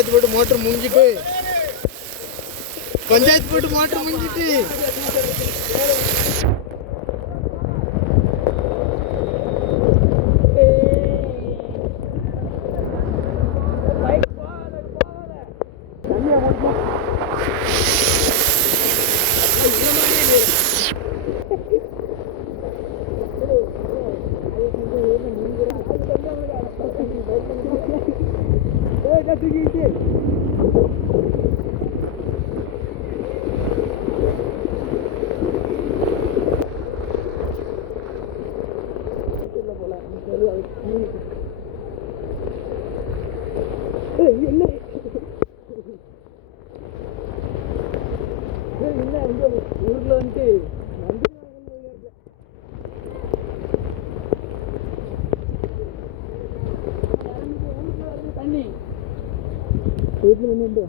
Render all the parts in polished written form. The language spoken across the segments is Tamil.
பஞ்சாயத்து போட்டு மோட்டர் முங்கிட்டு ஊருக்குள்ள வந்துட்டு தண்ணி வீட்டில் நின்று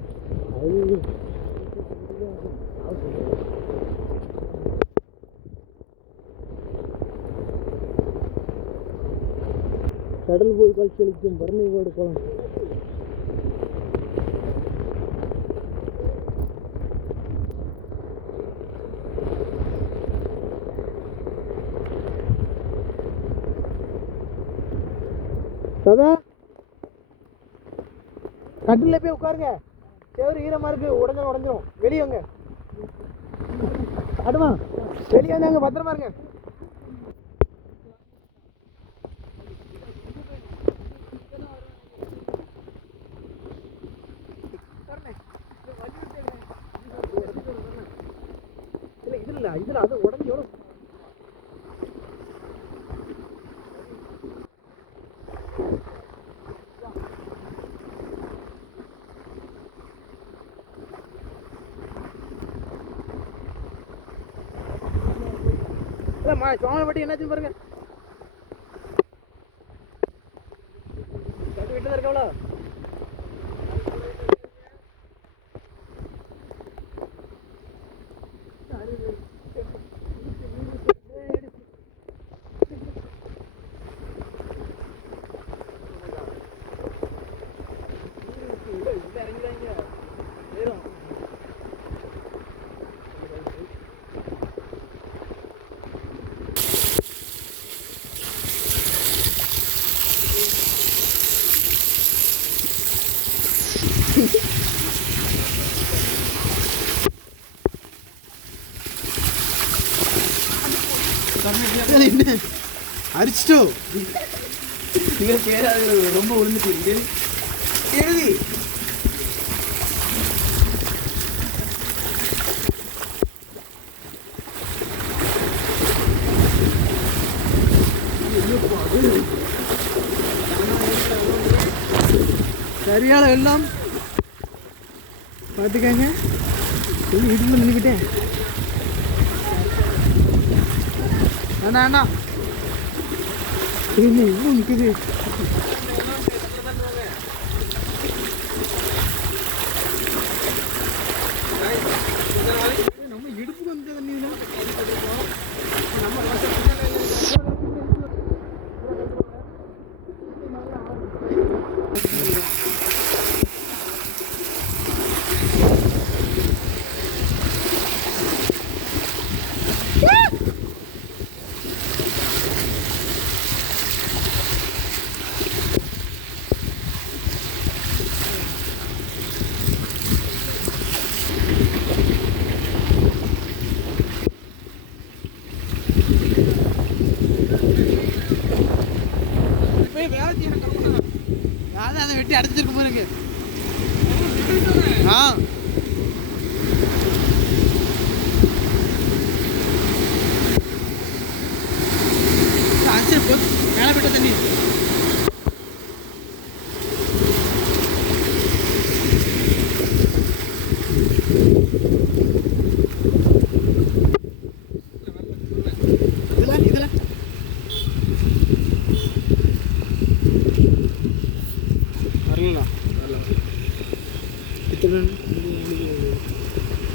கடல் போய் காட்சி அளிக்கும் பரணியோடு போகலாம். தாதா கட்டில போய் உட்காருங்க. சேவரு ஈரமா இருக்கு, உடஞ்சிரும். வெளியே வாங்க, அடுமா வெளியே வந்தாங்க, பத்திரமா இருங்க. இதுல அது உடஞ்சி எவ்வளோ சோழ பட்டி என்னாச்சு பாருங்க. கட்டு விட்டு இருக்காவளா அரிச்சிட்டோம். ரொம்ப விழுந்துட்டு எழுதி சரியான எல்லாம் பார்த்துக்காங்க. இடுப்பு நின்றுக்கிட்டேன். அண்ணா அண்ணா இவ்வளோ நிற்குது. நம்ம இடுப்புக்கு வந்து தண்ணி அதை வெட்டி அடைச்சிருக்கு பாருங்க. மேலே போயிட்ட தண்ணி